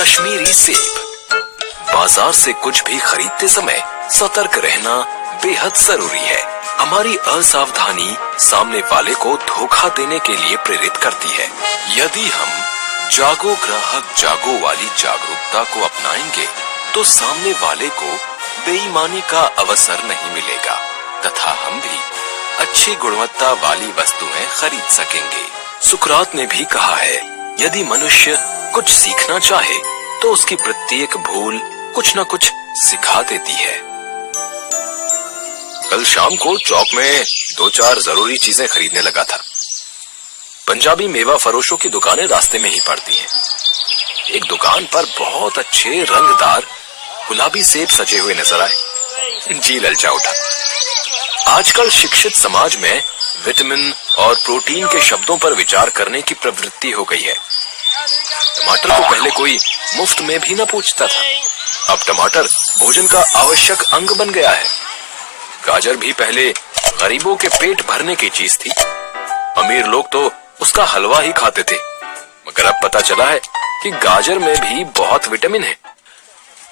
कश्मीरी सेब। बाजार से कुछ भी खरीदते समय सतर्क रहना बेहद जरूरी है। हमारी असावधानी सामने वाले को धोखा देने के लिए प्रेरित करती है। यदि हम जागो ग्राहक जागो वाली जागरूकता को अपनाएंगे तो सामने वाले को बेईमानी का अवसर नहीं मिलेगा तथा हम भी अच्छी गुणवत्ता वाली वस्तुएं खरीद सकेंगे। सुकरात ने भी कहा है, यदि मनुष्य कुछ सीखना चाहे तो उसकी प्रत्येक भूल कुछ न कुछ सिखा देती है। कल शाम को चौक में 2-4 जरूरी चीजें खरीदने लगा था। पंजाबी मेवा फरोशों की दुकानें रास्ते में ही पड़ती हैं। एक दुकान पर बहुत अच्छे रंगदार गुलाबी सेब सजे हुए नजर आए। जी ललचा उठा। आजकल शिक्षित समाज में विटामिन और प्रोटीन के शब्दों पर विचार करने की प्रवृत्ति हो गई है। टमाटर को पहले कोई मुफ्त में भी न पूछता था, अब टमाटर भोजन का आवश्यक अंग बन गया है। गाजर भी पहले गरीबों के पेट भरने की चीज थी। अमीर लोग तो उसका हलवा ही खाते थे, मगर अब पता चला है कि गाजर में भी बहुत विटामिन है।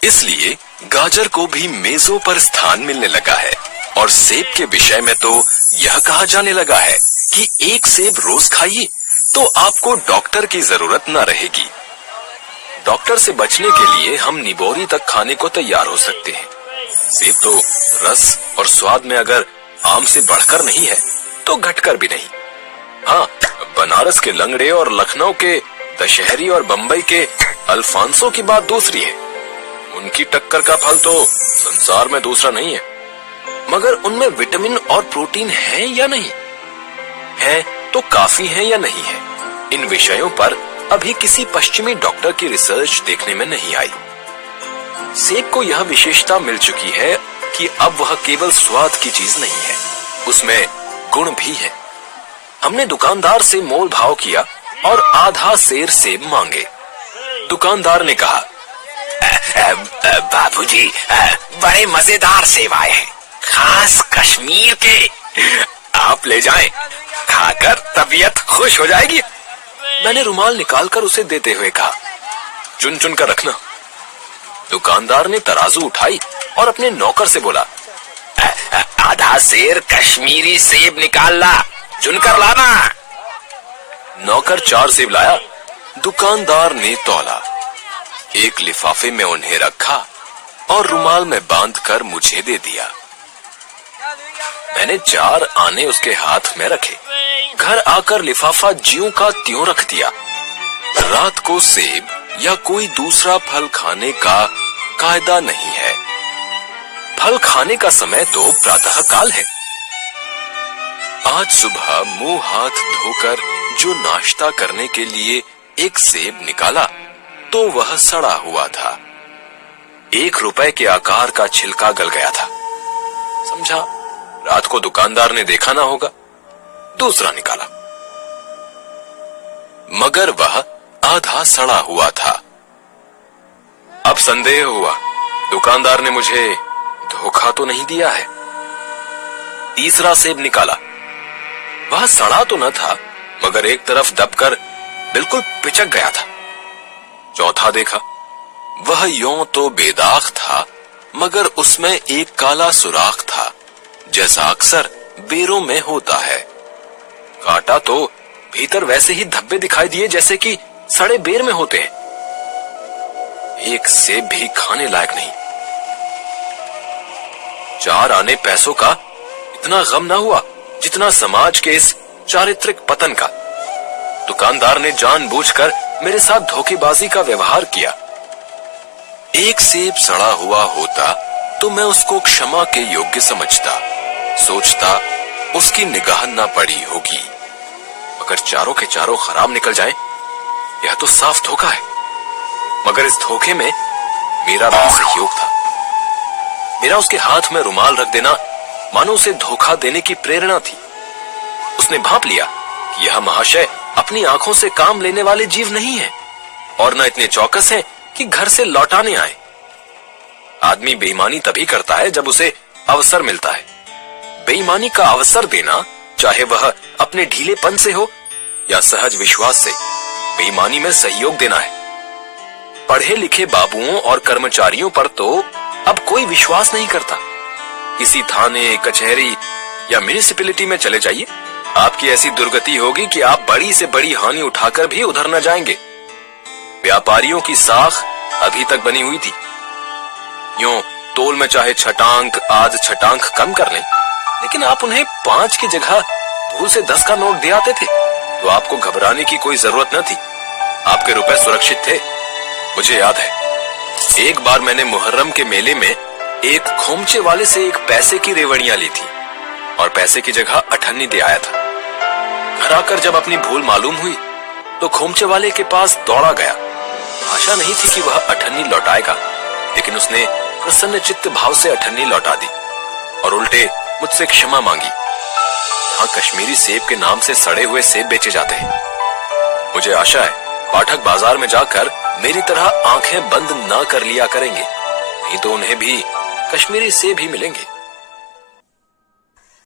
इसलिए गाजर को भी मेजों पर स्थान मिलने लगा है। और सेब के विषय में तो यह कहा जाने लगा है कि एक सेब रोज खाइए तो आपको डॉक्टर की जरूरत न रहेगी। डॉक्टर से बचने के लिए हम निबोरी तक खाने को तैयार हो सकते हैं। सेब तो रस और स्वाद में अगर आम से बढ़कर नहीं है तो घटकर भी नहीं। हाँ, बनारस के लंगड़े और लखनऊ के दशहरी और बंबई के अल्फांसो की बात दूसरी है। उनकी टक्कर का फल तो संसार में दूसरा नहीं है। मगर उनमें विटामिन और प्रोटीन है या नहीं है, तो काफी है या नहीं है, इन विषयों पर अभी किसी पश्चिमी डॉक्टर की रिसर्च देखने में नहीं आई। सेब को यह विशेषता मिल चुकी है कि अब वह केवल स्वाद की चीज नहीं है, उसमें गुण भी है। हमने दुकानदार से मोल भाव किया और आधा सेर सेब मांगे। दुकानदार ने कहा, बाबूजी, बड़े मजेदार सेब आए हैं, खास कश्मीर के, आप ले जाएं, खाकर तबीयत खुश हो जाएगी। मैंने रुमाल निकालकर उसे देते हुए कहा, चुन चुन कर रखना। दुकानदार ने तराजू उठाई और अपने नौकर से बोला, आधा सेर कश्मीरी सेब निकाल ला, चुनकर लाना। नौकर 4 सेब लाया। दुकानदार ने तौला, एक लिफाफे में उन्हें रखा और रुमाल में बांधकर मुझे दे दिया। मैंने 4 आने उसके हाथ में रखे। घर आकर लिफाफा ज्यों का त्यों रख दिया। रात को सेब या कोई दूसरा फल खाने का कायदा नहीं है। फल खाने का समय तो प्रातः काल है। आज सुबह मुंह हाथ धोकर जो नाश्ता करने के लिए एक सेब निकाला तो वह सड़ा हुआ था। 1 रुपए के आकार का छिलका गल गया था। समझा रात को दुकानदार ने देखा ना होगा, दूसरा निकाला, मगर वह आधा सड़ा हुआ था। अब संदेह हुआ, दुकानदार ने मुझे धोखा तो नहीं दिया है। तीसरा सेब निकाला, वह सड़ा तो न था, मगर एक तरफ दबकर बिल्कुल पिचक गया था। चौथा देखा, वह यों तो बेदाग था, मगर उसमें एक काला सुराख था, जैसा अक्सर बेरों में होता है। काटा तो भीतर वैसे ही धब्बे दिखाई दिए जैसे कि सड़े बेर में होते हैं। एक सेब भी खाने लायक नहीं। 4 आने पैसों का इतना गम ना हुआ जितना समाज के इस चारित्रिक पतन का। दुकानदार ने जानबूझकर मेरे साथ धोखेबाजी का व्यवहार किया। एक सेब सड़ा हुआ होता तो मैं उसको क्षमा के योग्य समझता, सोचता उसकी निगाह ना पड़ी होगी, मगर चारों के चारों खराब निकल जाएं, यह तो साफ धोखा है। मगर इस धोखे में मेरा भी सहयोग था। मेरा उसके हाथ में रुमाल रख देना मानो उसे धोखा देने की प्रेरणा थी। उसने भांप लिया कि यह महाशय अपनी आंखों से काम लेने वाले जीव नहीं है और न इतने चौकस हैं कि घर से लौटाने आए। आदमी बेईमानी तभी करता है जब उसे अवसर मिलता है। बेईमानी का अवसर देना, चाहे वह अपने ढीलेपन से हो या सहज विश्वास से, बेईमानी में सहयोग देना है। पढ़े लिखे बाबुओं और कर्मचारियों पर तो अब कोई विश्वास नहीं करता। किसी थाने, कचहरी या म्यूनिसिपैलिटी में चले जाइए, आपकी ऐसी दुर्गति होगी कि आप बड़ी से बड़ी हानि उठाकर भी उधर न जाएंगे। व्यापारियों की साख अभी तक बनी हुई थी। यूं तोल में चाहे छटांक आज छटांक कम कर लें, लेकिन आप उन्हें 5 की जगह भूल से 10 का नोट दे आते थे, तो आपको घबराने की कोई जरूरत न थी। आपके रुपए सुरक्षित थे। मुझे याद है, एक बार मैंने मुहर्रम के मेले में एक खोमचे वाले से एक पैसे की रेवड़ियां ली थी और पैसे की जगह अठन्नी दे आया था। घर आकर जब अपनी भूल मालूम हुई तो खोमचे वाले के पास दौड़ा गया। आशा नहीं थी कि वह अठन्नी लौटाएगा, लेकिन उसने प्रसन्न चित्त भाव से अठन्नी लौटा दी और उल्टे मुझसे क्षमा मांगी। यहाँ कश्मीरी सेब के नाम से सड़े हुए सेब बेचे जाते हैं। मुझे आशा है पाठक बाजार में जाकर मेरी तरह आंखें बंद न कर लिया करेंगे, नहीं तो उन्हें भी कश्मीरी सेब ही मिलेंगे।